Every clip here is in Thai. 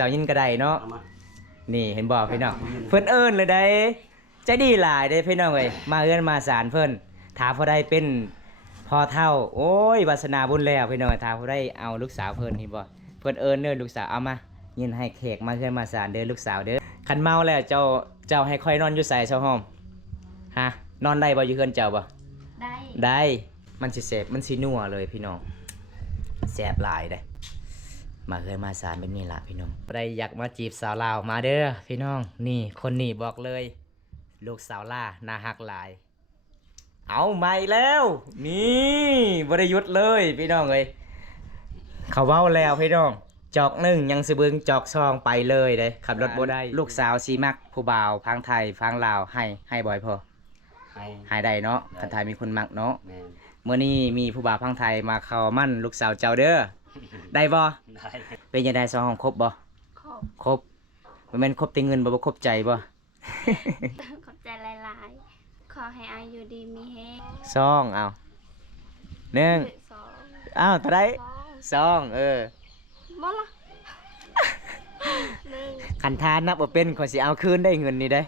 สาวยินก็ได้เนาะ เอามา นี่เห็นบอกพี่น้องเพิ่นเอิ้นเลยได้ใจดีหลายเด้พี่น้องเอ้ยมาเอื้อนมาสารเพิ่นถ้าพอได้เป็นพ่อเฒ่าโอ้ยวาสนาบุญแล้วพี่น้องถ้าพอได้เอาลูกสาวเพิ่นเห็นบ่เพิ่นเอิ้นเด้อลูกสาวเอามายินให้แขกมาเอื้อนมาสารเด้อลูกสาวเด้อคันเมาแล้วเจ้าให้ค่อยนอนอยู่ไสเช้าห้อมฮะนอนได้บ่อยู่เฮือนเจ้าบ่ ได้มันสิแสบมันสินัวเลยพี่น้องแสบหลายเด้มาเคยมาสารเป็นนี่ล่ะพี่น้องใครอยากมาจีบสาวลาวมาเด้อพี่น้องนี่คนนี้บอกเลยลูกสาวล่าน่าฮักหลายเอาใหม่แล้วนี่บริยุทธ์เลยพี่น้องเอ้ยเขาเว้าแล้วพี่น้องจอกหนึ่งยังสิเบิงจอกซองไปเลยเด้ขับรถบ่ได้ลูกสาวสีมักผู้บ่าวพังไทยพังลาวให้บ่อยพอให้ได้เนาะคันไทยมีคนมักเนาะเมื่อนี้มีผู้บ่าวพังไทยมาเข้ามั่นลูกสาวเจ้าเด้อได้บ่ได้เป็นยังไงซองครบบ่ครบมันแม่นครบแต่เงินบ่ครบใจบ่ ขอบใจหลายๆขอให้อายุดีมีแฮง ซองเอาหนึ่ง สอง อ้าวเท่าไร สอง ซองบ่ละหนึ่ง ขันทานนับว่าเป็นขอสิเอาคืนได้เงินนี่ได้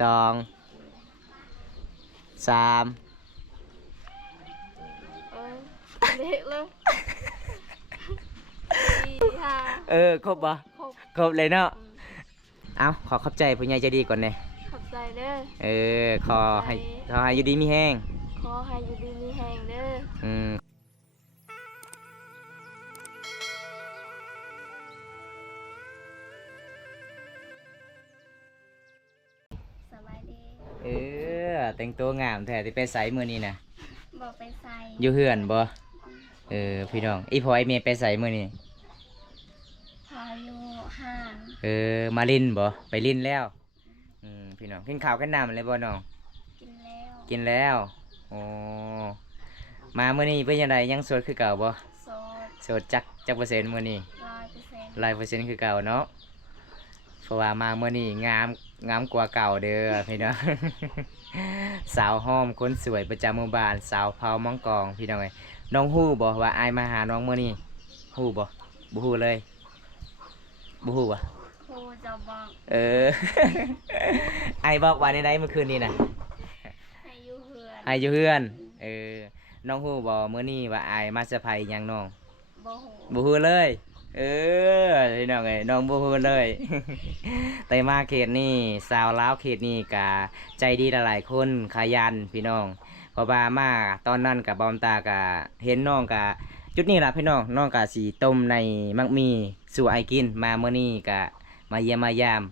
สอง สาม เละเลยสี่ห้า ครบบ่ หก ครบเลยเนาะเอาขอขอบใจผู้ใหญ่ใจดีก่อนเนี่ย ขอบใจเด้อ ขอให้อยู่ดีมีแห้ง ขอให้อยู่ดีมีแฮงเด้อ สบายดี แต่งตัวงามแท้ที่ไปไสมื้อนี้น่ะ บอกไปใส่ อยู่เฮือนบ่พี่น้องอีพ่อไอเมย์ไปไสมื้อนี้ พายุห่าง มาลินบ่ไปลินแล้วพี่น้องกินข้าวกันน้ำเลยบ่น้อง กินแล้ว กินแล้วโอ้มามื้อนี้เป็นยังไงยังโสดคือเก่าบ่ โสด โสดจักเปอร์เซ็นต์มื้อนี้ 100% คือเก่าเนาะเพราะว่ามามื้อนี้งามกว่าเก่าเด้อพี่น้อง สาวห้อมคนสวยประจำหมู่บ้านสาวเผามังกองพี่น้องเอ้ยน้องฮู้บ่ว่าอายมาหาน้องมื้อนี้ฮู้บ่บ่ฮู้เลยบ่ฮู้บ่ ครูจะบอก ไอบอกว่าในใดเมื่อคืนนี้น่ะ ให้อยู่เฮือน ไออยู่เฮือนน้องฮู้บ่มื้อนี้ว่าอายมาเซอร์ไพรส์หยังน้อง บ่ฮู้ บ่ฮู้เลยพี่น้องเอ้ยน้องบ่ฮู้เลย แต่มาเขตนี่สาวลาวเขตนี่ก็ใจดีหลายๆคนขยันพี่น้องเพราะว่ามาตอนนั้นกับบอมตาก็เห็นน้องก็จุดนี้ล่ะพี่น้องน้องก็สิต้มในมักมีสู่ไอกินมามื้อนี้ก็มาเยี่ยมมายาม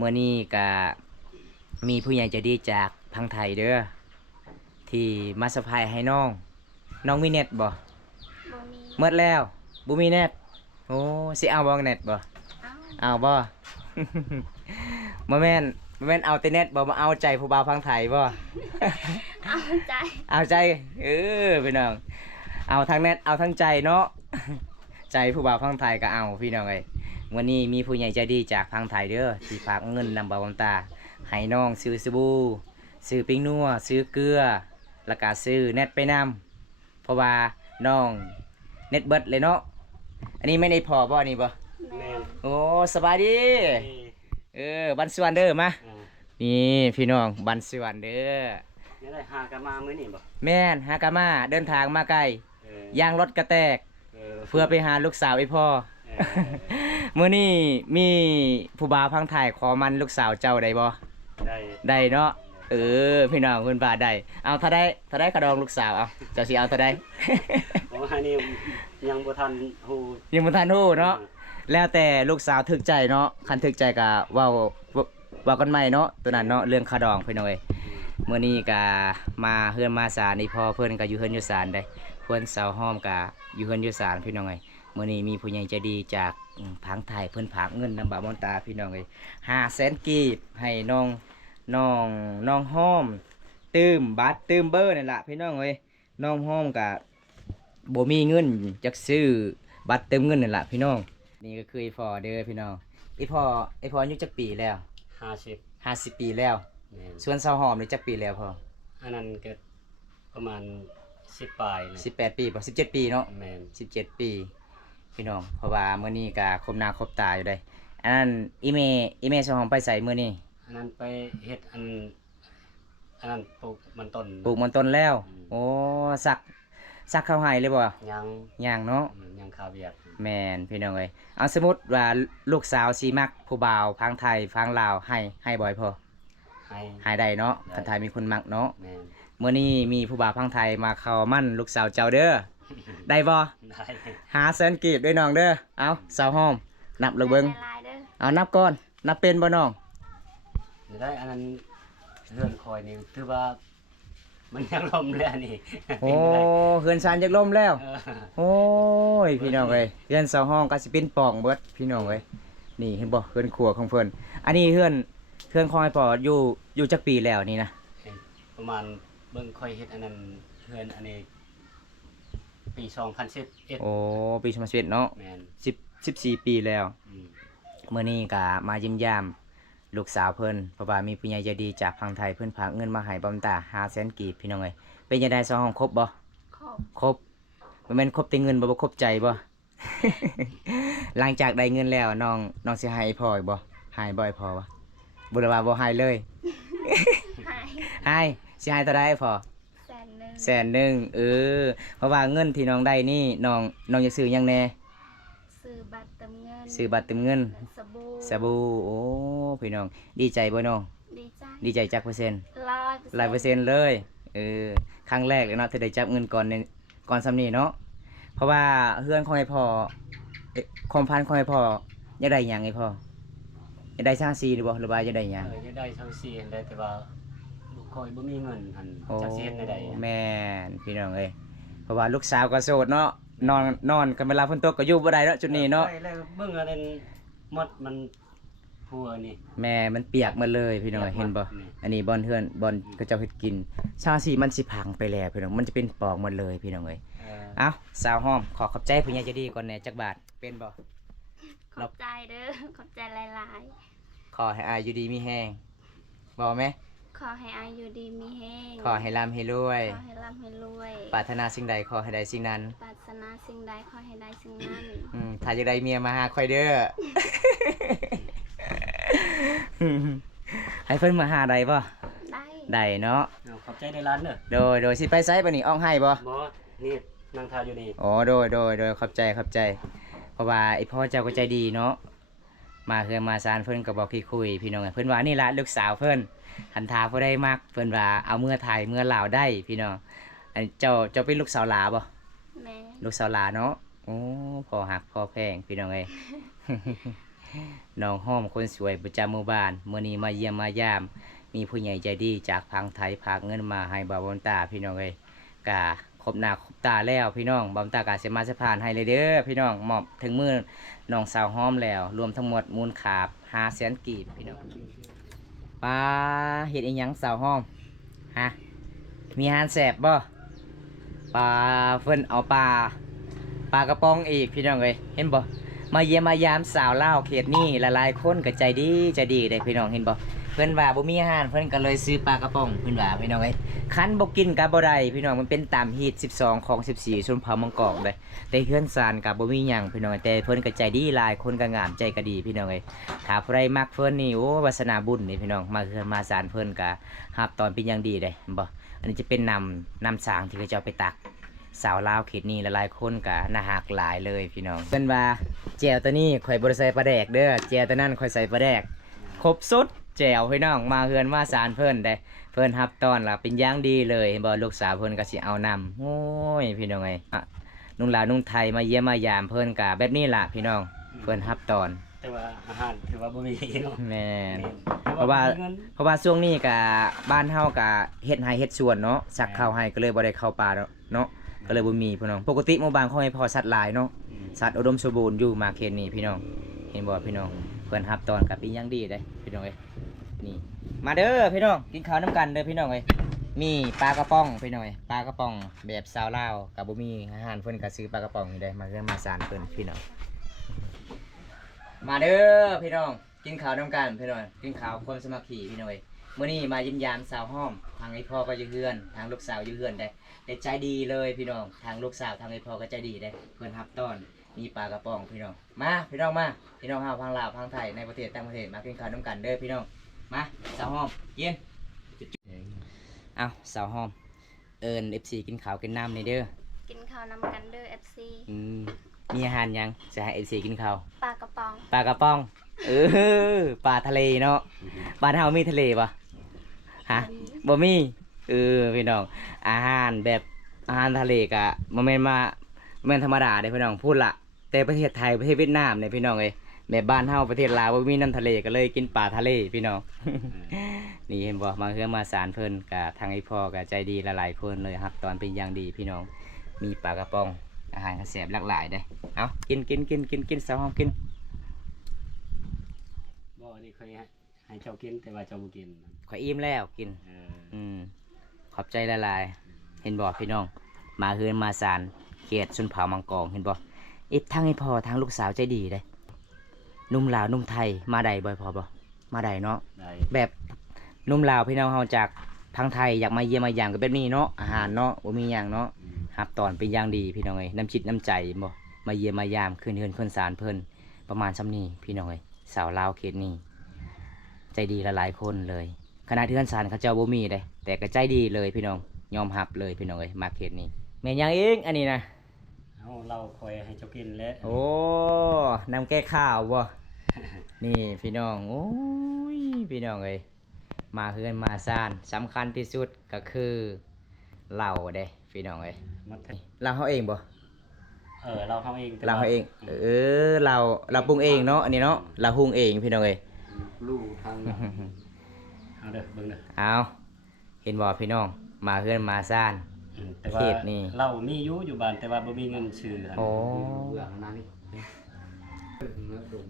มื้อนี้ก็มีผู้ใหญ่ใจดีจากพังไทยเด้อที่มาเซอร์ไพรส์ให้น้องมีเน็ตบ่ บ่มี หมดแล้วบ่มีเน็ตโอ้สิเอาบ่เน็ตบ่ เอ้า เอาบ่ บ่แม่นเอาแต่เน็ตบ่มาเอาใจผู้บ่าวพังไทยบ่ เอาใจ เอาใจพี่น้องเอาทั้งเน็ตเอาทั้งใจเนาะ ใจผู้บ่าวพังไทยก็เอาพี่น้องเอ้ยวันนี้มีผู้ใหญ่ใจดีจากพังไทยเด้อที่ฝากเงินนำบ่าวตาให้น้องซื้อสบู่ซื้อปิ้งนัวซื้อเกลือแล้วก็ซื้อเน็ตไปนำเพราะว่าน้องเน็ตเบิดเลยเนาะอันนี้ไม่ได้พอบ่นี่บ่ แม่ โอ้สบายดีบันสวนเด้อมานี่พี่น้องบันสวนเด้อ นี่ได้หากันมามื้อนี้บ่ แม่นฮากามาเดินทางมาไกลยางรถกระแตกเพื่อไปหาลูกสาวไอ้พ่อ มื้อนี้มีผู้บ่าวพังถ่ายขอมันลูกสาวเจ้าได้บ่ ได้เนาะพี่น้องเพิ่นพาได้เอาถ้าได้กระดองลูกสาวเอาเจ้าสิเอาถ้าได้ เพราะว่านี่ยังบ่ทันฮู้ ยังบ่ทันฮู้เนาะแล้วแต่ลูกสาวถึกใจเนาะคันถึกใจก็เว้ากันใหม่เนาะตัวนั้นเนาะเรื่องคาดองพี่น้องเอ้ยมื้อนี้ก็มาเฮือนมาศาลนี่พ่อเพิ่นก็อยู่เฮือนอยู่ศาลได้เพิ่นสาวห้อมก็อยู่เฮือนอยู่ศาลพี่น้องเอ้ยมื้อนี้มีผู้ใหญ่ใจดีจากพังไทยเพิ่นฝากเงินนำบ่าวมนตาพี่น้องเอ้ย500,000กีบให้น้องห้อมตื้มบัตรตื้มเบอร์นี่ล่ะพี่น้องเอ้ยน้องห้อมก็บ่มีเงินจักซื้อบัตรเติมเงินนี่ล่ะพี่น้องนี่ก็คือไอ้พ่อเด้อพี่น้องไอ้พ่ออายุจักปีแล้ว 50 ปีแล้ว แม่น ส่วนสาวหอมนี่จักปีแล้วพ่อ อันนั้นก็ประมาณ10ปลายนะ 18 ปีบ่17 ปีเนาะ แม่น 17 ปีพี่น้องเพราะว่ามื้อนี้ก็ครบหน้าครบตาอยู่ได้ อันนั้นอีเมสของไปใส่มื้อนี้ อันนั้นไปเฮ็ดอันนั้นปลูกมันต้น ปลูกมันต้นแล้ว โอ้สักเข้าให้เลยบ่ ยัง ย่างเนาะ ยังคาเวียด แม่นพี่น้องเอ้ยเอาสมมุติว่าลูกสาวสิมักผู้บ่าวพังไทยพังลาวให้บ่อยพอ ให้ ให้ได้เนาะคันไทยมีคนมักเนาะ แม่น เมื่อนี้มีผู้บ่าวพังไทยมาเข้ามั่นลูกสาวเจ้าเด้อ ได้บ่ ได้ หาแสนกีบด้วยน้องเด้อเอาสาวหอมนับเลยเบิ่ง ลายๆเด้อ เอานับก่อนนับเป็นบ่น้อง ได้อันนั้นเรือนคอยนี่ถือว่ามันยังลมแล้วนี่ โอ้เฮือนซานจักล่มแล้ว เออ โอ้ยพี่น้องเอ้ยเฮือนสาวห้องก็สิเป็นป่องเบิดพี่น้องเอ้ยนี่เห็นบ่เฮือนครัวของเพิ่นอันนี้เฮือนของไอ้พ่ออยู่จักปีแล้วนี่นะ ประมาณเบิ่งค่อยเฮ็ดอันนั้นเรือนอันนี้ปี2011 โอ้ปี2011เนาะ แม่น 14 ปีแล้ว อืม มื้อนี้ก็มาเยิ้มยามลูกสาวเพิ่นเพราะว่ามีผู้ใหญ่ใจดีจากพังไทยเพิ่นฝากเงินมาให้บำตา500,000กีบพี่น้องเอ้ยเป็นจังได๋สาวห้องครบบ่ ขอบ ครบมันเป็นครบแต่เงินบ่ครบใจบ่ หลังจากได้เงินแล้วน้องสิให้พ่ออีกบ่ให้บ่ให้พ่อบ่บ่ได้ว่าบ่ให้เลย หาย ให้สิให้เท่าใดพ่อ แสนหนึ่ง 100,000เพราะว่าเงินที่น้องได้นี่น้องจะซื้อหยังแน่ ซื้อบัตรเติมเงิน ซื้อบัตรเติมเงิน สบู่ สบู่โอ้พี่น้องดีใจบ่น้อง ดีใจ ดีใจจักเปอร์เซ็นต์ 100% 100%เลยครั้งแรกเลยเนาะที่ได้จับเงินก่อนซำนี้เนาะเพราะว่าเฮือนของไอ้พ่อความพันของไอ้พ่ออยากได้หยังไอ้พ่ออยากได้ช่างซีหรือบ่หรือว่าอยากได้หยัง จะได้ทั้ง4อันได้แต่ว่าบ่ค่อยบ่มีเงินอัน โอ้ จักสิเฮ็ดได้ แม่นพี่น้องเอ้ยเพราะว่าลูกสาวก็โสดเนาะนอนกันเวลาฝนตกก็อยู่บ่ได้เนาะจุดนี้เนาะ แล้วเบิ่งอันนั้นมดมันพัวนี่ แม่มันเปียกหมาเลยพี่น้องเอ้ยเห็นบ่ นี่ อันนี้บอนเฮือนบอนก็เจ้าเฮ็ดกินชาสีมันสิพังไปแล้วพี่น้องมันจะเป็นปอกหมดเลยพี่น้องเอ้ย เออ เอ้าสาวหอมขอขอบใจผู้ใหญ่ใจดีก่อนแหน่จักบาทเป็นบ่ ขอบใจเด้อ ขอบใจหลาย ขอให้อายอยู่ดีมีแฮงบ่แม่ ๆ ขอให้อายุดีมีแห้ง ขอให้ร่ำให้รวย ขอให้ร่ำให้รวย ปรารถนาสิ่งใดขอให้ได้สิ่งนั้น ปรารถนาสิ่งใดขอให้ได้สิ่งนั้น ถ้าจะได้เมียมาหาค่อยเด้อ ให้เพิ่นมาหาได้บ่ ได้ ได้เนาะ เอาขอบใจในร้านเด้อ โดยสิไปไสบัดนี้อ้องให้บ่ บ่นี่นั่งทานอยู่นี่ อ๋อโดยขอบใจเพราะว่าไอ้พ่อเจ้าก็ใจดีเนาะมาเฮือนมาซานเพิ่นก็บอกคุยพี่น้องเพิ่นว่านี่ล่ะลูกสาวเพิ่นหันทาบ่ได้มักเพิ่นว่าเอาเมื่อไทยเมื่อลาวได้พี่น้องอันเจ้าเป็นลูกสาวหลาบ่ แม่ ลูกสาวหลาเนาะโอ้พอหักพอแพงพี่น้องเอ้ย น้องห้อมคนสวยประจำหมู่บ้านมื้อนี้มาเยี่ยมมายาม มีผู้ใหญ่ใจดีจากพังไทยฝากเงินมาให้บ่าวบนตาพี่น้องเอ้ยกะครบหน้าครบตาแล้วพี่น้องบ่าวบนตากะสิมาสะพานให้เลยเด้อพี่น้องมอบถึงมือน้องสาวห้อมแล้ว รวมทั้งหมดมูลค่า500,000กีบพี่น้องปลาเฮ็ดอีหยังสาวห้อมฮะมีอาหารแซ่บบ่ปลาเพิ่นเอาปลากระป๋องอีกพี่น้องเอ้ยเห็นบ่มาเยี่ยมมายามสาวลาวเขตนี้หลายๆคนก็ใจดีได้พี่น้องเห็นบ่เพิ่นว่าบ่มีอาหารเพิ่นก็เลยซื้อปลากระป๋องเพิ่นว่าพี่น้องเอ้ยคันบ่กินก็บ่ได้พี่น้องมันเป็นตามฮีต12ของ14ชนเผ่ามังกรเด้แต่เฮือนซานก็บ่มีหยังพี่น้องแต่เพิ่นก็ใจดีหลายคนก็งามใจก็ดีพี่น้องเอ้ยถ้าผู้ใดมักเพิ่นนี่โอ้วาสนาบุญนี่พี่น้องมาเฮือนมาซานเพิ่นก็รับตอนเป็นอย่างดีเด้เห็นบ่อันนี้จะเป็นนำสางที่เขาจะเอาไปตัก สาวลาวเขตนี้หลายๆคนก็น่าฮักหลายเลยพี่น้องเพิ่นว่าแจวตัวนี้ข่อยบ่ได้ใส่ปลาแดกเด้อแจวตัวนั้นข่อยใส่ปลาแดกครบสุดแจวพี่น้องมาเฮือนมาศาลเพิ่นได้เพิ่นรับต้อนรับเป็นอย่างดีเลยเห็นบ่ลูกสาวเพิ่นก็สิเอานำโอ้ยพี่น้องเอ้ยอะนุ่งลาวนุ่งไทยมาเยี่ยมมายามเพิ่นก็แบบนี้ล่ะพี่น้องเพิ่นรับต้อน แต่ว่าอาหารถือว่าบ่มีเนาะ แม่น เพราะว่า เพราะว่าช่วงนี้ก็บ้านเฮาก็เฮ็ดไร่เฮ็ดสวนเนาะสักข้าวให้ก็เลยบ่ได้เข้าป่าเนาะก็เลยบ่มีพี่น้องปกติหมู่บ้านเขาให้พอสัตว์หลายเนาะ สัตว์อุดมสมบูรณ์อยู่มาเขตนี้พี่น้องเห็นบ่พี่น้องเพิ่นรับตอนกับเป็นอย่างดีเด้พี่น้องเอ้ยนี่มาเด้อพี่น้องกินข้าวน้ำกันเด้อพี่น้องเอ้ยมีปลากระป๋องพี่น้องเอ้ยปลากระป๋องแบบชาวลาวกับบ่มีอาหารเพิ่นก็ซื้อปลากระป๋องนี่ได้มาเรื่องมาสานเพิ่นพี่น้องมาเด้อพี่น้องกินข้าวน้ำกันพี่น้องกินข้าวความสามัคคีพี่น้องเอ้ยมื้อนี้มายิ้มยามสาวห้อมทางไอ้พ่อก็อยู่เฮือนทางลูกสาวอยู่เฮือนได้ใจดีเลยพี่น้องทางลูกสาวทางไอ้พ่อก็ใจดีได้เพิ่นรับต้อน มีปลากระป๋องพี่น้องมาพี่น้องมาพี่น้องเฮาพังลาวพังไทยในประเทศต่างประเทศมากินข้าวน้ำกันเด้อพี่น้องมาสาวหอมกินเอาสาวหอมเอิญ FC กินข้าวกินน้ำนี่เด้อ กินข้าวนำกันเด้อ FC มีอาหารยังจะให้ FC กินข้าว ปลากระป๋อง ปลากระป๋องปลาทะเลเนาะบ้านเฮามีทะเลปะฮะบ่มีพี่น้องอาหารแบบอาหารทะเลกะบ่แม่นมาบ่แม่นธรรมดาเด้พี่น้องพูดละแต่ประเทศไทยประเทศเวียดนามเนี่ยพี่น้องเอ้ยแม่บ้านเฮาประเทศลาวบ่มีน้ำทะเลก็เลยกินปลาทะเลพี่น้อง นี่เห็นบ่มาเฮือมาสารเพิ่นกะทางไอ้พ่อก็ใจดีหลายๆคนเลยครับตอนเป็นอย่างดีพี่น้องมีปลากระป๋องอาหารก็แซ่บหลากหลายเด้เอากินสาวหอมกิน บ่นี่เคยให้เจ้ากินแต่ว่าเจ้าบ่กิน ข่อยอิ่มแล้วกิน ขอบใจหลายๆเห็นบ่พี่น้องมาเฮือนมาสารเขตชนเผ่ามังกรเห็นบ่อีกทั้งไอ้พ่อทั้งลูกสาวใจดีเด้หนุ่มลาวหนุ่มไทยมาได้บ่พอบ่มาได้เนาะ ได้ แบบหนุ่มลาวพี่น้องเฮาจากทางไทยอยากมาเยี่ยมมายามกันแบบนี้เนาะอาหารเนาะบ่มีหยังเนาะรับตอนเป็นอย่างดีพี่น้องเอ้ยน้ำจิตน้ำใจบ่มาเยี่ยมมายามคืนเฮือนคนสารเพิ่นประมาณซ้ำนี้พี่น้องเอ้ยสาวลาวเขตนี้ใจดีหลายๆคนเลยขณะที่เฮือนสารเขาเจ้าบ่มีเด้แต่ก็ใจดีเลยพี่น้องยอมรับเลยพี่น้องเอ้ยมาเขตนี้แม่นยังเองอันนี้นะ เอาเราคอยให้เจ้ากินแล้ว โอ้น้ำแก้ข้าวบ่ นี่พี่น้องโอ้ยพี่น้องเอ้ยมาเฮือนมาซ่านสำคัญที่สุดก็คือเหล้าเด้พี่น้องเอ้ย มัน เหล้าเฮาเองบ่ เราทำเอง เหล้าเฮาเองเราปรุงเองเนาะอันนี้เนาะเราหุงเองพี่น้องเอ้ย ลูกทางเอาเด้อเบิ่งเด้อ เอาเห็นบ่พี่น้องมาเฮือนมาซ่าน แต่ว่า เขตนี่ เรามีอยู่บ้านแต่ว่าบ่มีเงินซื้อ โอ้ เบื่อนานี่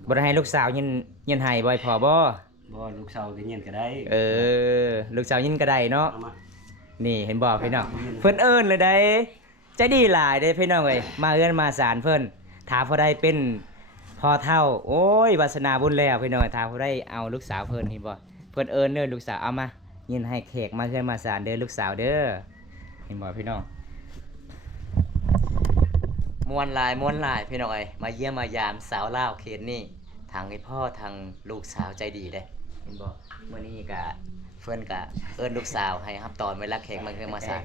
บ่ได้ให้ลูกสาวยินให้บ่อยพอบ่ บ่ลูกสาวก็เงียนก็ได้ ลูกสาวยินก็ได้เนาะ เอามา นี่เห็นบอกพี่น้องเพิ่นเอิ้นเลยได้ใจดีหลายได้พี่น้องเอ้ยมาเอิ้นมาสารเพิ่นถ้าพอได้เป็นพ่อเฒ่าโอ้ยวาสนาบุญแล้วพี่น้องถ้าพอได้เอาลูกสาวเพิ่นเห็นบ่เพิ่นเอิ้นเด้อลูกสาวเอามายินให้แขกมาเอิ้นมาสารเด้อลูกสาวเด้อเห็นบ่พี่น้องม่วนหลายพี่น้องเอ้ยมาเยี่ยมมายามสาวลาวเขตนี้ทางไอ้พ่อทางลูกสาวใจดีเด้เห็นบ่มื้อนี้ก็เพิ่นก็เอิ้นลูกสาวให้รับตอนเวลาแขกมาเฮือนมาสาน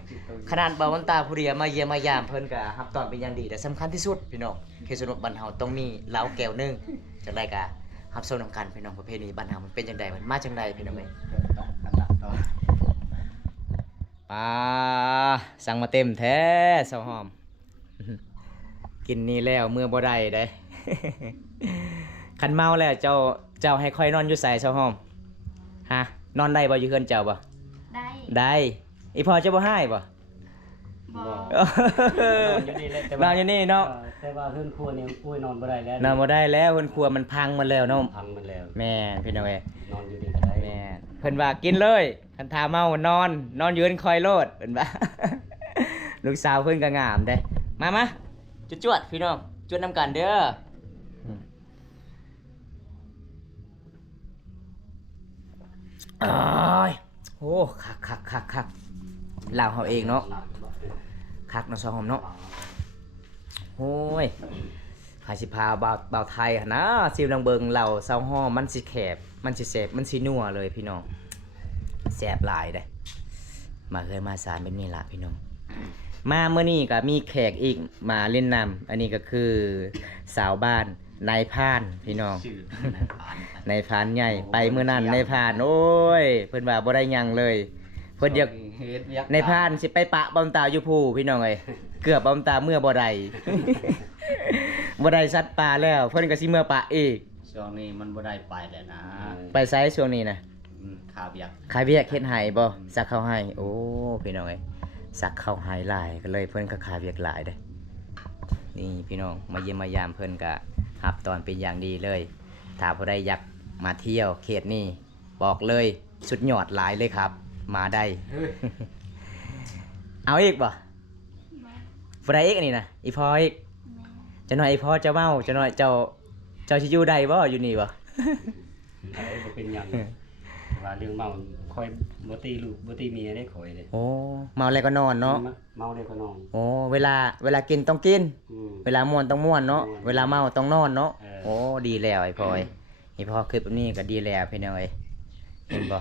ขนาดบ่าววันตาผู้เดียวมาเยี่ยมมายามเพิ่นก็รับตอนเป็นอย่างดีแต่สำคัญที่สุดพี่น้องเขตชนบทบ้านเฮาต้องมีเหล้าแก้วหนึงจังได๋ก็รับชมนํกันพี่น้องประเพณีบ้านเฮามันเป็นจังได๋มันมาจังไดพี่น้องเอ้ยปลาสั่งมาเต็มแท้สาวหอม กินนี่แล้วเมื่อบ่ได้เด้ คันเมาแล้วเจ้าให้ค่อยนอนอยู่ไสสาวหอมฮะนอนได้บ่อยู่เฮือนเจ้าบ่ ได้ ได้อีพอจะบ่ให้บ่ บ่ อยู่นี่แหละแต่ น ว่า อนอยู่นี่เนาะ แต่ว่าเฮือนครัวเนี่ยอุ้ยนอนบ่ได้แล้ว นอนบ่ได้แล้วเพิ่นครัวมันพังหมาแล้วเนาะ พังมันแล้ว แม่นพี่น้องเอ้ย นอนอยู่นี่ก็ได้ แม่นเพิ่นว่ากินเลยคันถาเมานอนอยู่เฮือนคอยโลดเพิ่นว่า ลูกสาวเพิ่นก็งามเด้มาจวดๆพี่น้องจวดนํกันเด้ออ้ายโอ้คักลาวเฮาเองเนาะคักเนาะสองหอมเนาะโอ้ยหาสิพาบ่าวไทยหั่นนะซิวลังเบิงเหล่าเซาฮ้อมมันสิแคบมันสิแซ่บมันสินัวเลยพี่น้องแซ่บหลายเด้มาเคยมาสารแบบนี้ล่ะพี่น้องมาเมื่อนี้ก็มีแขกอีกมาเล่นนำอันนี้ก็คือสาวบ้านนายพรานพี่น้อง ชื่อน ายพรานใหญ่ไปมื้อนั้นนายพรานโอ้ยเพิ่นว่าบ่ได้หยังเลยเพิ่นอยาก เฮ็ดเวียก นายพรานสิไปปะบำตาอยู่ภูพี่น้องเอ้ยเกือบบำตาเมื่อบ่ได้ บ่ได้สัตว์ป่าแล้วเพิ่นก็สิเมื่อปะอีก ช่วงนี้มันบ่ได้ไปแล้วนะ ไปไสช่วงนี้นะ ข้าวเวียก ขายเวียกเฮ็ดให้บ่สักข้าวให้โอ้พี่น้องเอ้ยสักข้าวให้หลายก็เลยเพิ่นก็ขายเวียกหลายเด้อนี่พี่น้องมาเยี่ยมมายามเพิ่นก็รับตอนเป็นอย่างดีเลยถ้าผู้ใดอยากมาเที่ยวเขตนี้บอกเลยสุดยอดหลายเลยครับ มาได้ เอาอีกบ่ บ่ ผู้ใดอีกอันนี้นะอีพออีก แม่ จะหน่อยอีพอจะเมาจะหน่อยเจ้าสิอยู่ใดบ่อยู่นี่บ่ บ่เป็นหยัง ว่าเรื่องเมาคอยบ่ตีลูกบ่ตีเมียได้ข่อยเลย โอ้เมาแล้วก็นอนเนาะ เมาได้ก็นอน โอ้เวลากินต้องกิน เวลาม่วนต้องม่วนเนาะ ม่วน เวลาเมาต้องนอนเนาะ เออ โอ้ดีแล้วไอ้พลอยไอ้พ่อคือแบบนี้ก็ดีแล้วพี่น้องเอ้ยเห็นบ่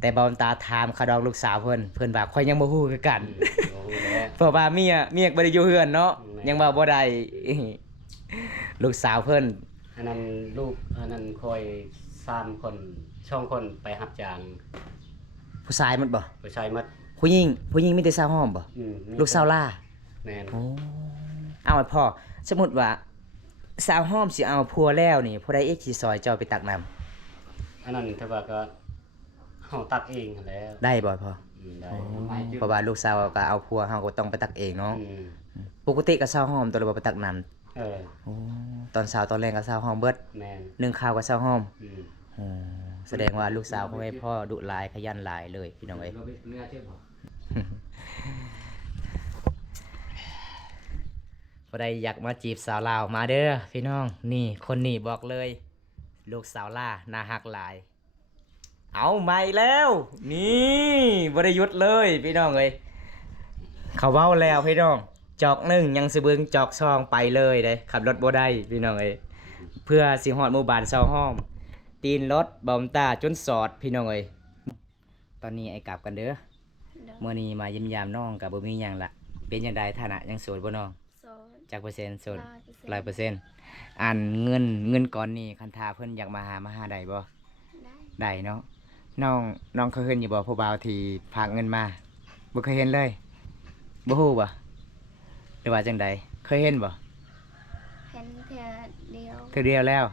แต่บอลตาถามเขาดองลูกสาวเพิ่นว่าข่อยยังบ่ฮู้คือกัน โอ้โหแล้ว เพราะว่าเมียบ่ได้อยู่เฮือนเนาะ แม่ ยังว่าบ่ได้ ลูกสาวเพิ่น อันนั้นลูกอันนั้นคอย3คนช่องคนไปรับจ้าง ผู้ชายมันบ่ ผู้ชายมัด ผู้หญิงมีแต่สาวหอมบ่ ลูกสาวล่า แม่น โอ้เอาไอ้พ่อสมมุติว่าสาวหอมสิเอาผัวแล้วนี่ผู้ใดเอกสิซอยเจ้าไปตักน้ำ อันนั้นแต่ว่าก็เฮาตักเองหั้นแหล้ว ได้บ่พ่อ ได้ เพราะว่าลูกสาวก็เอาผัวเฮาก็ต้องไปตักเองเนาะ อืม ปกติก็สาวหอมตัวละบ่ไปตักน้ำ เออ โอ้ตอนเช้าตอนแรงก็สาวหอมเบิด แม่น นึ่งข้าวก็สาวหอม อืม โอ้แสดงว่าลูกสาวของไอ้พ่อดุหลายขยันหลายเลยพี่น้องเอ้ย บ่ได้อยากมาจีบสาวลาวมาเด้อพี่น้องนี่คนนี้บอกเลย ลูกสาวล่าน่าฮักหลาย เอาใหม่แล้ว นี่บ่ได้หยุดเลยพี่น้องเอ้ยเขาเว้าแล้วพี่น้อง จอกหนึ่งยังสิเบิ่งจอกซองไปเลยเด้ขับรถบ่ได้พี่น้องเอ้ยเพื่อสิฮอดหมู่บ้านเซาห้อม ตีนรถบอมตาจนสอดพี่น้องเอ้ยตอนนี้ไอ้กลับกันเด้อ โดย เมื่อนี้มาเยิ้มยามน้องกับบ่มีหยังละเป็นจังไดฐานะยังโสดบ่น้อง โซน จักเปอร์เซ็นต์โสด 100% อันเงินก่อนนี่คันทาเพิ่นอยากมาหาได้บ่ ได้ ได้เนาะน้องเคยเห็นอยู่บ่ผู้บ่าวที่ฝากเงินมาบ่เคยเห็นเลยบ่ฮู้บ่หรือว่าจังใดเคยเห็นบ่ เห็นเทื่อเดียว เทื่อเดียวแล้ว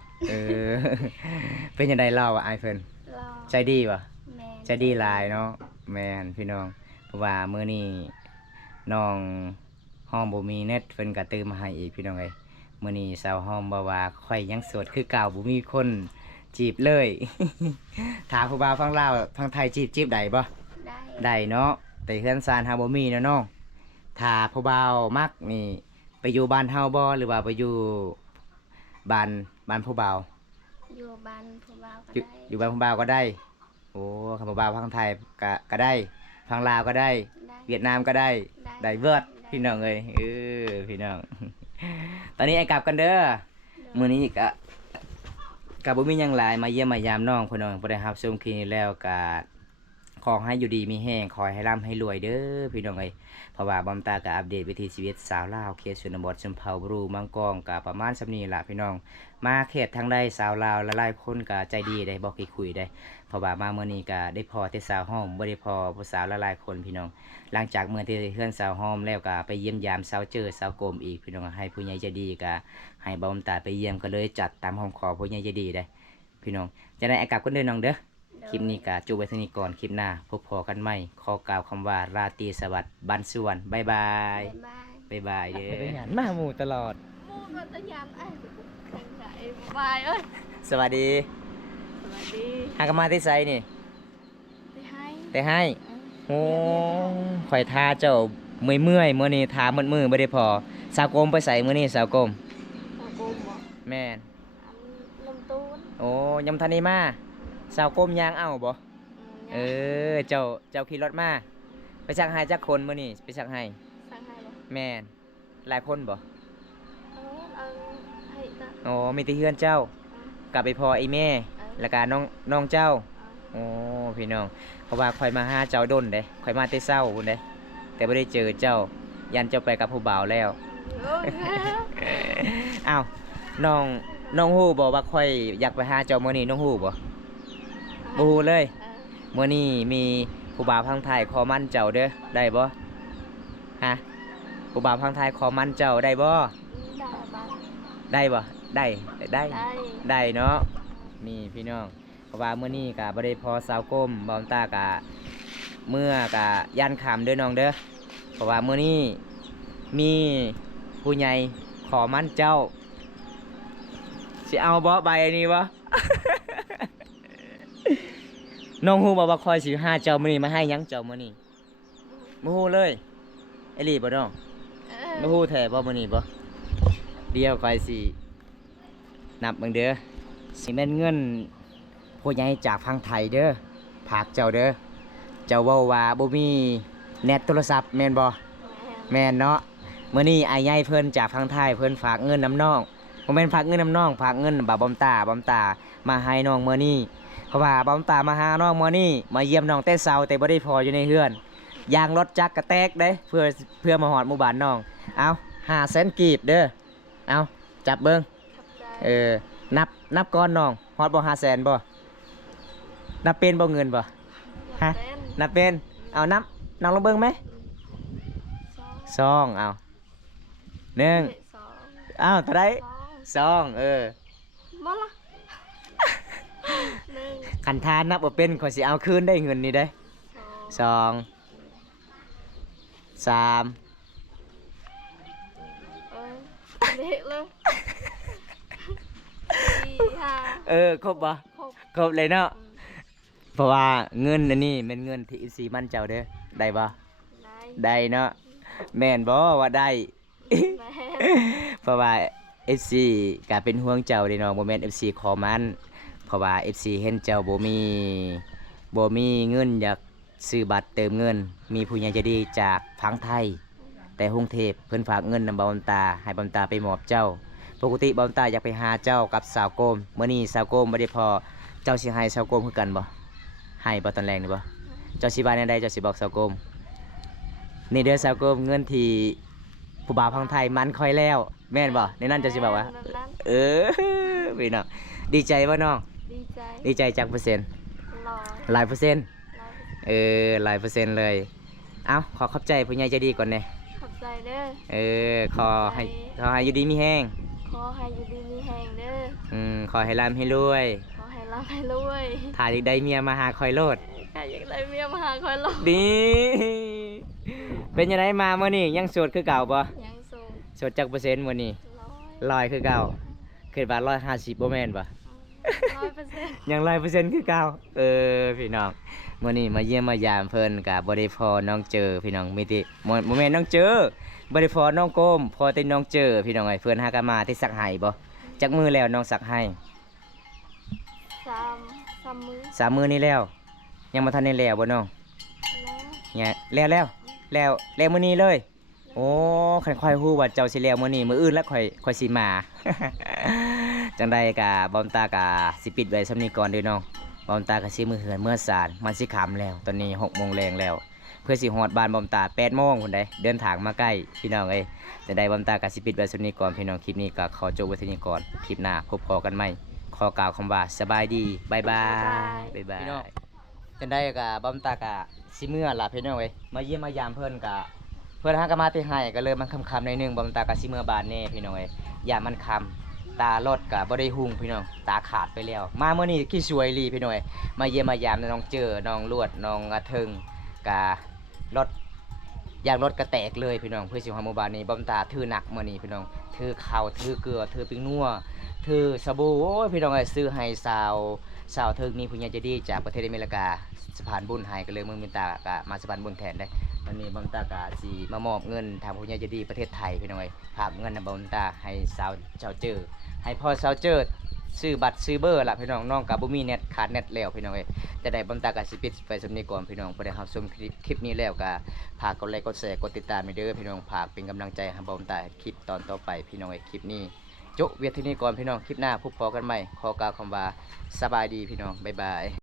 เป็นจังไดเล่าว่าอ้ายเพิ่น รอ ใจดีบ่ แม่น ใจดีหลายเนาะแม่นพี่น้องเพราะว่ามื้อนี้น้องห้อมบ่มีเน็ตเพิ่นก็ตื่มมาให้อีกพี่น้องเอ้ยมื้อนี้สาวห้อมบ่ว่าข่อยยังโสดคือเก่าบ่มีคนจีบเลย ถามผู้บ่าวฟังลาวฟังไทยจีบได้บ่ ได้ ได้เนาะแต่เฮือนซานเฮาบ่มีเนาะน้องถ้าผู้บ่าวมักนี่ไปอยู่บ้านเฮาบ่หรือว่าไปอยู่บ้านผู้บ่าว อยู่บ้านผู้บ่าวก็ อยู่ ได้ อยู่บ้านผู้บ่าวก็ได้ โอ้คำว่าบ่าวพังไทยก็ได้พังลาวก็ได้ ได้ เวียดนามก็ได้ ได้เบิดพี่น้องเอ้ยพี่น้อง ตอนนี้ไอ้กลับกันเด้อมื้อนี้ก็บ่มีหยังหลายมาเยี่ยมมายามน้องพี่น้องบ่ได้รับชมคลิปนี้แล้วก็ขอให้อยู่ดีมีแห้งขอให้ร่ำให้รวยเด้อพี่น้องเอ้ยเพราะว่าบอมตาก็อัปเดตวิถีชีวิตสาวลาวเขตชนบทชนเผ่าบรูมังกรก็ประมาณส่ำนี้ล่ะพี่น้อง มาเขตทางใดสาวลาวหลายๆคนก็ใจดีได้บอกคุยได้ เพราะว่ามาเมื่อนี้ก็ได้พอแต่สาวห้อมบ่ได้พอผู้สาวหลายๆคนพี่น้อง หลังจากเมื่อที่เฮือนสาวห้อมแล้วก็ไปเยี่ยมยามสาวเจอสาวกลมอีกพี่น้องให้ผู้ใหญ่ใจดีก็ให้บอมตาไปเยี่ยมก็เลยจัดตามห้องขอผู้ใหญ่ใจดีได้พี่น้องจะได้อากลับกันเด้อน้องเด้อคลิปนี้ก็จูบไว้เท่านี้ก่อนคลิปหน้าพบพอกันใหม่ขอกล่าวคำว่าราตรีสวัสดิ์บันส่วนบ๊ายบาย บ๊ายบาย บ๊ายบายเด้อมาหมู่ตลอด มูก็ตะยานไอ้แข่งไหนบายเอ้ย สวัสดี สวัสดี หากนมาที่ไซนี่ ไปให้ ไปให้ โอ้ข่อยทาเจ้าเมื่อยมื้อนี้ทามืดๆบ่ได้พอสาวกลมไปใส่มื้อนี้สาวกลม เอาโกมบ่ แม่น อันลำตูน โอ้ยำทันนี้มาสาวกลมยางเอาบ่เออเจ้าขี่รถมาไปชักให้จักคนมื้อนี้ไปชักให้ สั่งให้บ่ แม่นหลายคนบ่ เอาให้ตะ โอ้มีแต่เฮือนเจ้า กลับไปพอไอ้แม่ แล้วก็น้องเจ้า โอ้พี่น้องเพราะว่าข่อยมาหาเจ้าดนเด้ข่อยมาแต่เช้าพุ่นเด้แต่บ่ได้เจอเจ้า ยันเจ้าไปกับผู้บ่าวแล้ว โอ้ย อ้าวน้องฮู้บ่ว่าข่อยอยากไปหาเจ้ามื้อนี้น้องฮู้บ่บ่ฮู้เลยมื้อนี้มีผู้บ่าวพังไทยขอมั่นเจ้าเด้อได้บ่ฮะผู้บ่าวพังไทยขอมั่นเจ้าได้บ่ ได้บ้าง ได้บ่ได้ ได้ ได้เนาะนี่พี่น้องเพราะว่ามื้อนี้ก็บ่ได้พอสาวก้มบอมตาก็เมื่อก็ยันขำเด้อน้องเด้อเพราะว่ามื้อนี้มีผู้ใหญ่ขอมั่นเจ้าสิเอาบ่ใบอันนี้บ่ น้องฮู้บ่ว่าคอยสิหาเจ้ามื้อนี้มาให้หยังเจ้ามื้อนี้บ่ฮู้เลยไอ้หลีบ่น้องบ่ฮู้แท้บ่มื้อนี้บ่เดี๋ยวคอยสินับเบิ่งเด้อสิแม่นเงินผู้ใหญ่จากพังไทยเด้อ ผากเจ้าเด้อเจ้าเว้าว่าบ่มีเน็ตโทรศัพท์แม่นบ่แม่นเนาะมื้อนี้อ้ายใหญ่เพิ่นจากทางไทยเพิ่นฝากเงินน้ำน้องบ่แม่นฝากเงินน้ำน้องฝากเงินบ่าวบอมตามาให้น้องมื้อนี้เพราะว่าบอมตามาหาน้องมื้อนี้มาเยี่ยมน้องแต่เช้าแต่บ่ได้พออยู่ในเฮือนยางรถจักรกระแตกเด้เพื่อมาฮอดหมู่บ้านน้องเอา500,000กีบเด้อเอาจับเบิ่ง ขอบใจ นับก้อนน้องฮอดบ่500,000บ่นับเป็นบ่เงินบ่ฮะ เป็น นับเป็นเอานับน้องลองเบิ่งไหม สอง 2เอาหนึ่ง สอง อ้าวเท่าได สอง 2บ่ละหนึ่ง คันทานนับบ่เป็นข่อยสิเอาคืนได้เงินนี่เด้ สอง 2 3 เด็กเลยสี่ห้า ครบบ่ หก ครบเลยเนาะเพราะว่าเงินอันนี้เป็นเงินที่ FC มั่นเจ้าเด้อได้บ่ ได้ ได้เนาะแม่นบ่ว่าได้ แม่ เพราะว่า FC ก็เป็นห่วงเจ้าเด้เนาะบ่แม่น FC ขอมันเพราะว่า FC เห็นเจ้าบ่มีเงินอยากซื้อบัตรเติมเงิน มีผู้ใหญ่ใจดีจากพังไทย แต่กรุงเทพเพิ่นฝากเงินนำบ่าวบอมตาให้บ่าวบอมตาไปมอบเจ้า ปกติบ่าวบอมตาอยากไปหาเจ้ากับสาวโกมมื้อนี้สาวโกมบ่ได้พอเจ้าสิให้สาวโกมคือกันบ่ให้บ่ตอนแรกนี่บ่เจ้าสิว่าแนวใดเจ้าสิบอกสาวโกมนี่เด้อสาวโกมเงินที่ผู้บ่าวพังไทยมันค่อยแล้วแม่นบ่ในนั้นเจ้าสิบอกว่า แบบนั้น เออพี่น้องดีใจบ่น้อง ดีใจ ดีใจจักเปอร์เซ็นต์ ร้อย หลายเปอร์เซ็นต์ ร้อย หลายเปอร์เซ็นต์เลยเอ้าขอขอบใจผู้ใหญ่ใจดีก่อนแน่ ขอบใจเด้อ ขอให้อยู่ดีมีแห้ง ขอให้อยู่ดีมีแหงเด้อ ขอให้ร่ำให้รวย ขอให้ร่ำให้รวย ถ้าอยากได้เมียมาหาคอยโลด ใครอยากได้เมียมาหาคอยหลอก ดีเป็นยังไงมาเมื่อนี้ยังโสดคือเก่าบ่ ยังโสด โสดจักเปอร์เซ็นต์มื่อนี้ ร้อย 100คือเก่าคิดว่า150บ่แม่นบ่ 100% ยัง100%คือเก่าพี่น้องมื่อนี้มาเยี่ยมมายามเพิ่นกับบ่ได้พอน้องเจอพี่น้องมีแต่บ่แม่นน้องเจอบ่ได้พอน้องโกมพอแต่น้องเจอพี่น้องเอ้ยเพิ่นหากันมาที่สักให้บ่จักมือแล้วน้องสักให้ สามมื้อ 3มื้อนี้แล้ว ยังบ่ทันได้แล้วบ่น้อง แล้ว เนี่ยแล้วมื้อนี้เลย โอ้ค่อยๆฮู้ว่าเจ้าสิแล้วมื้อนี้มื้ออื่นแล้วค่อยสิมา จังได๋ก็บอมตาก็สิปิดไว้ส่ำนี้ก่อนเด้อน้องบอมตาก็สิมื้อเหือนมื้อสารมันสิค่ำแล้ว ตอนนี้ 6:00 นแล้ว เพื่อสิฮอดบ้านบอมตา 8:00 นพุ่นเด้เดินทางมาใกล้พี่น้องเอ้ยจังได๋บอมตาก็สิปิดไว้ส่ำนี้ก่อนพี่น้องคลิปนี้ก็ขอจบไว้เท่านี้ก่อนคลิปหน้าพบพอกันใหม่ขอกล่าวคำว่าสบายดีบ๊ายบายพี่น้องจังได๋ก็บอมตาก็สิมื้อล่ะพี่น้องเอ้ยมาเยี่ยมมายามเพิ่นก็เพิ่นหาก็มาแต่ให้ก็เลยมันค่ำๆหน่อยนึงบอมตาก็สิมื้อบ้านแน่พี่น้องเอ้ยยามมันค่ำตารถก็บ่ได้หุงพี่น้องตาขาดไปแล้วมามื้อนี้ขี้สวยอีหลีพี่น้องเอ้ยมาเยี่ยมมายามน้องเจอน้องลวดน้องอาเทิงก็รถยางรถก็แตกเลยพี่น้องเพื่อสิฮอดหมู่บ้านนี้บอมตาถือหนักมื้อนี้พี่น้องถือข้าวถือเกลือถือปิ้งนัวถือสบู่โอ้ยพี่น้องเอ้ยซื้อให้สาวเทิงนี่ผู้ใหญ่ใจดีจากประเทศอเมริกาสะพานบุญให้ก็เลยเมืองมินตาก็มาสะพานบุญแทนได้วันนี้บอมตาก็สิมามอบเงินทางผู้ใหญ่ใจดีประเทศไทยพี่น้องเอ้ยฝากเงินนำบอมตาให้สาวเจ้าเจอให้พ่อสาวเจอซื้อบัตรซื้อเบอร์ล่ะพี่น้องน้องก็บ่มีเน็ตขาดเน็ตแล้วพี่น้องเอ้ยจะได้บอมตาก็สิปิดไปสำนี้ก่อนพี่น้องบ่ได้รับชมคลิปนี้แล้วก็ฝากกดไลค์กดแชร์กดติดตามให้เด้อพี่น้องฝากเป็นกำลังใจให้บอมตาคลิปตอนต่อไปพี่น้องเอ้ยคลิปนี้จบเวียดที่นี่ก่อนพี่น้องคลิปหน้าพบพอกันใหม่ขอกล่าวคำว่าสบายดีพี่น้องบ๊ายบาย